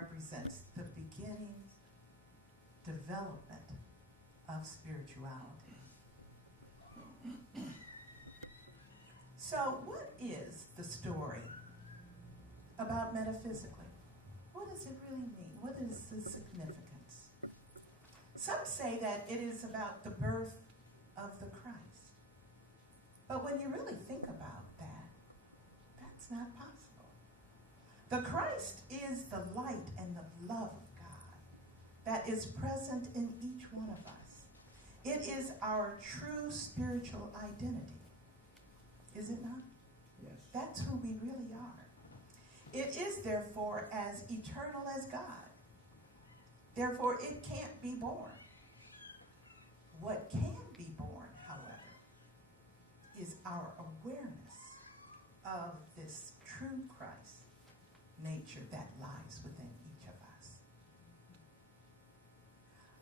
represents the beginning, development of spirituality. So what is the story about metaphysically? What does it really mean? What is the significance? Some say that it is about the birth of the Christ. But when you really think about that, that's not possible. The Christ is the light and the love of God that is present in each one of us. It is our true spiritual identity. Is it not? Yes. That's who we really are. It is therefore as eternal as God. Therefore, it can't be born. What can be born, however, is our awareness of this true Christ nature that lies within each of us.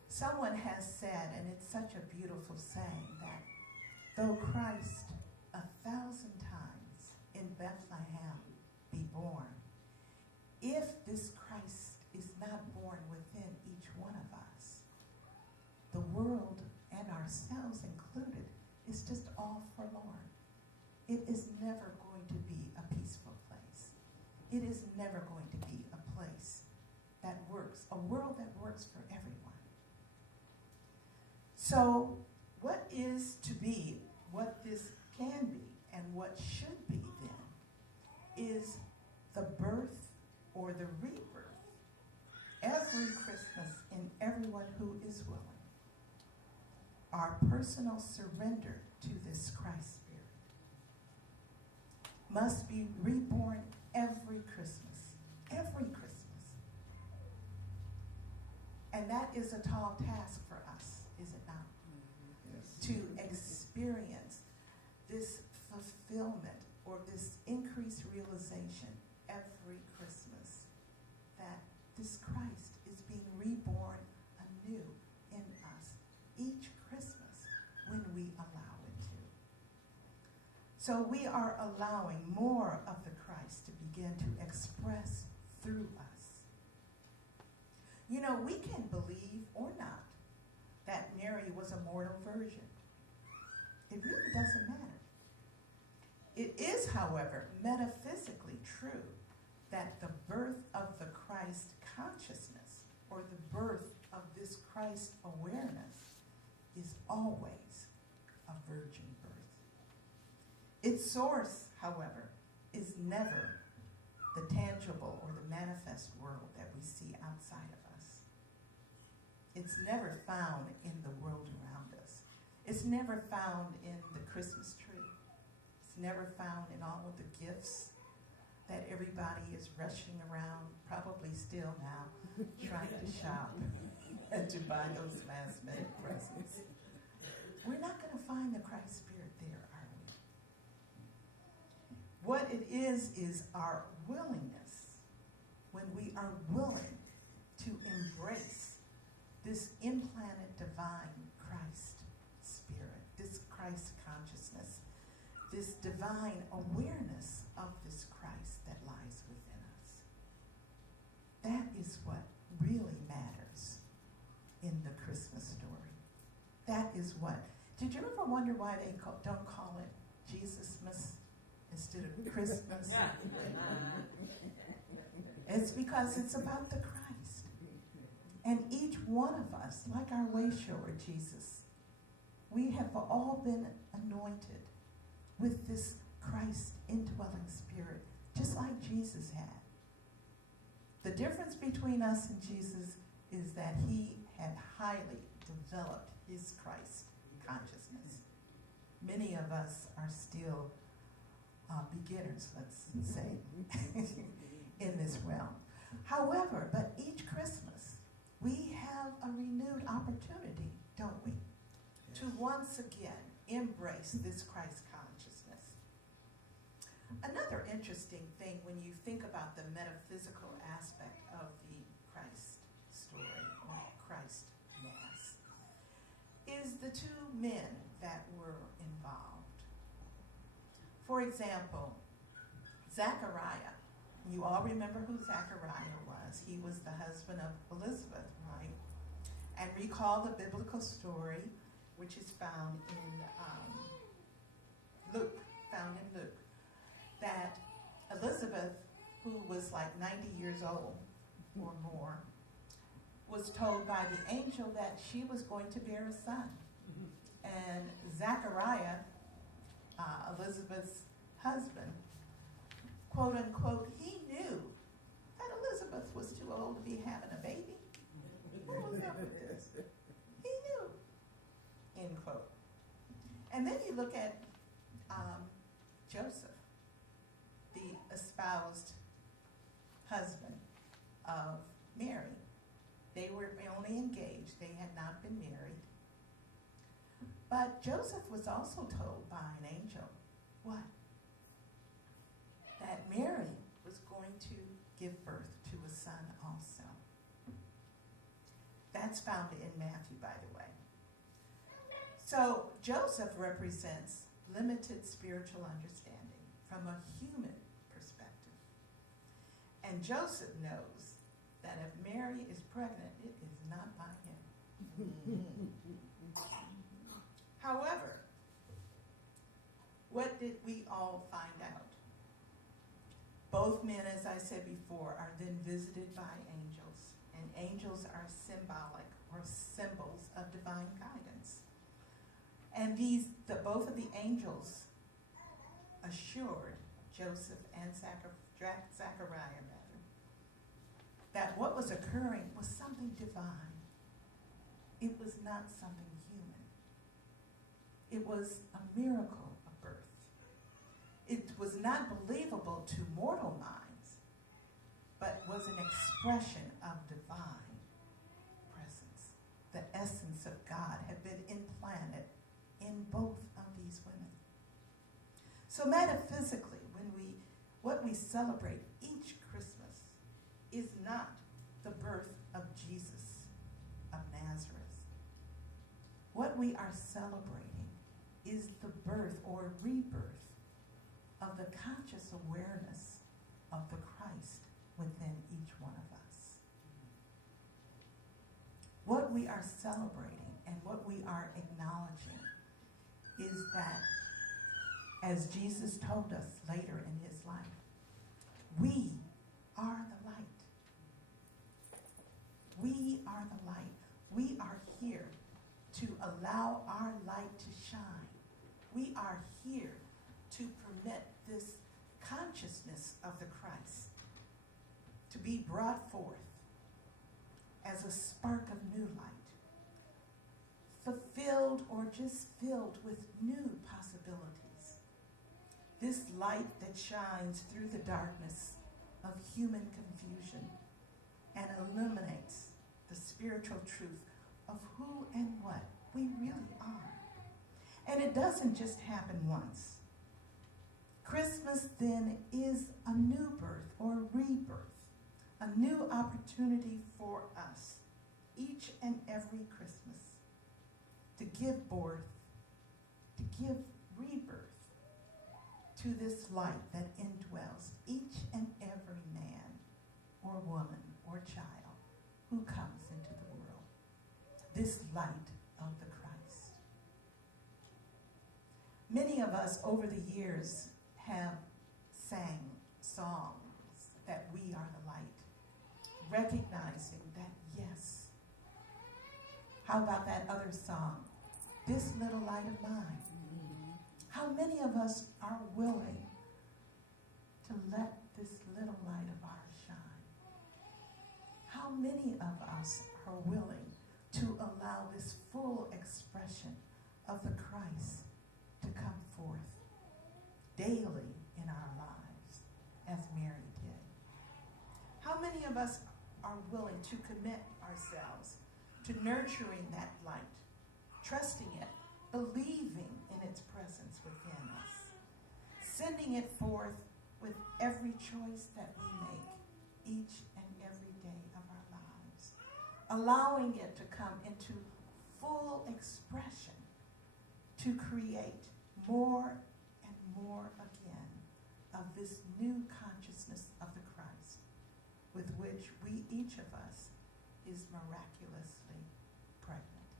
Someone has said, and it's such a beautiful saying, that though Christ 1,000 times in Bethlehem be born, if this Christ is not born within each one of us, the world and ourselves included is just all forlorn. It is never going to be a peaceful place. It is never going to be a place that works, a world that works for everyone. So what is to be, what this can be, and what should be then, is the birth or the rebirth every Christmas in everyone who is willing. Our personal surrender to this Christ Spirit must be reborn every Christmas. Every Christmas. And that is a tall task for us, is it not? Yes. To experience this fulfillment or this increased realization every Christmas that this Christ is being reborn anew in us each Christmas when we allow it to. So we are allowing more of the Christ to begin to express through us. You know, we can believe or not that Mary was a mortal virgin. It really doesn't matter. It is, however, metaphysically true that the birth of the Christ consciousness or the birth of this Christ awareness is always a virgin birth. Its source, however, is never the tangible or the manifest world that we see outside of us. It's never found in the world around us. It's never found in the Christmas tree. It's never found in all of the gifts that everybody is rushing around, probably still now, trying to shop and to buy those last minute presents. We're not going to find the Christ Spirit there, are we? What it is our willingness, when we are willing to embrace this implanted divine Christ Spirit, this Christ consciousness, this divine awareness of this Christ that lies within us. That is what really matters in the Christmas story. That is what. Did you ever wonder why they don't call it Jesusmas instead of Christmas? It's because it's about the Christ. And each one of us, like our way shower Jesus, we have all been anointed with this Christ indwelling spirit, just like Jesus had. The difference between us and Jesus is that he had highly developed his Christ consciousness. Many of us are still beginners, let's say, in this realm. However, but each Christmas, we have a renewed opportunity, don't we, to once again embrace this Christ consciousness. Another interesting thing when you think about the metaphysical aspect of the Christ story or Christ Mass is the two men that were involved. For example, Zechariah You all remember who Zechariah was. He was the husband of Elizabeth, right? And recall the biblical story, which is found in Luke, that Elizabeth, who was like 90 years old or more, was told by the angel that she was going to bear a son. And Zechariah, Elizabeth's husband, quote unquote, he knew that Elizabeth was too old to be having a baby. What was up with this? He knew, end quote. And then you look at Joseph, the espoused husband of Mary. They were only engaged. They had not been married. But Joseph was also told by an angel, what? That Mary was going to give birth to a son also. That's found in Matthew, by the way. So Joseph represents limited spiritual understanding from a human perspective. And Joseph knows that if Mary is pregnant, it is not by him. However, what did we all find out? Both men, as I said before, are then visited by angels, and angels are symbolic or symbols of divine guidance. And both of the angels assured Joseph and Zechariah, that what was occurring was something divine. It was not something human. It was a miracle of birth. It was not believable to mortal minds, but was an expression of divine presence. The essence of God had been implanted in both of these women. So metaphysically, what we celebrate each Christmas is not the birth of Jesus of Nazareth. What we are celebrating is the birth or rebirth of the conscious awareness of the Christ within each one of us. What we are celebrating and what we are acknowledging is that, as Jesus told us later in his life, we are the light. We are the light. We are here to allow our light to shine. We are here to permit this consciousness of the Christ to be brought forth as a spark of new light, fulfilled or just filled with new possibilities. This light that shines through the darkness of human confusion and illuminates the spiritual truth of who and what we really are. And it doesn't just happen once. Christmas then is a new birth or rebirth, a new opportunity for us each and every Christmas to give birth, to give rebirth to this light that indwells each and every man or woman or child who comes into the world. This light of the Christ. Many of us over the years have sang songs that we are the light, recognizing that, yes. How about that other song, This Little Light of Mine? How many of us are willing to let this little light of ours shine? How many of us are willing to allow this full expression of the Christ to come forth daily in our lives, as Mary did? How many of us are willing to commit ourselves to nurturing that light, trusting it, believing in its presence within us, sending it forth with every choice that we make each and every day of our lives, allowing it to come into full expression to create more and more again of this new consciousness of the Christ with which we, each of us, is miraculously pregnant.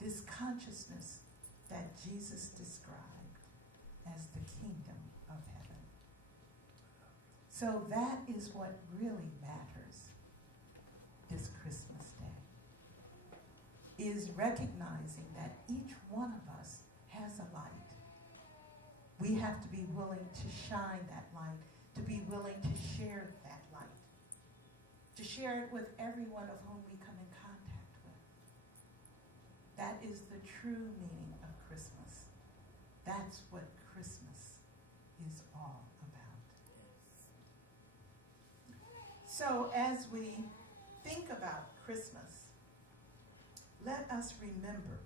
This consciousness that Jesus described as the kingdom of heaven. So that is what really matters this Christmas Day, is recognizing that each one of us has a light. We have to be willing to shine that light, to be willing to share that light, to share it with everyone of whom we come in contact with. That is the true meaning of Christmas. That's what Christmas is all about. So as we think about Christmas, let us remember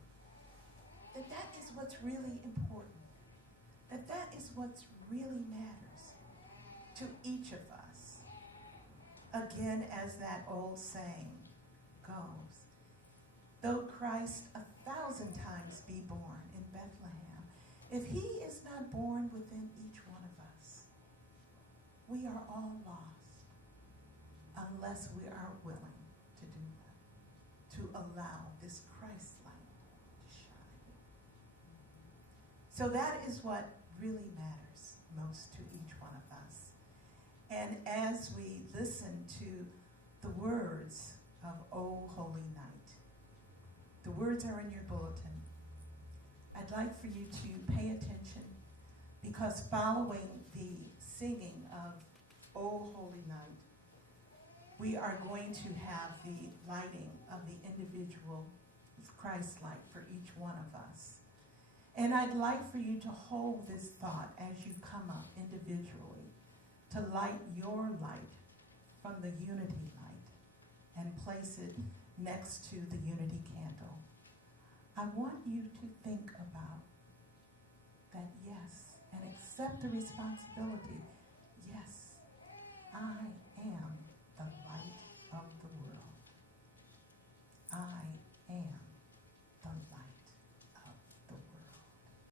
that that is what's really important, that that is what really matters to each of us. Again, as that old saying goes, though Christ 1,000 times be born in Bethlehem, if he is not born within each one of us, we are all lost unless we are willing to do that, to allow this Christ light to shine. So that is what really matters most to each one of us. And as we listen to the words of O Holy Night, the words are in your bulletin. I'd like for you to pay attention, because following the singing of O Holy Night, we are going to have the lighting of the individual Christ light for each one of us. And I'd like for you to hold this thought as you come up individually, to light your light from the unity light and place it next to the unity candle. I want you to think about that, yes, and accept the responsibility. Yes, I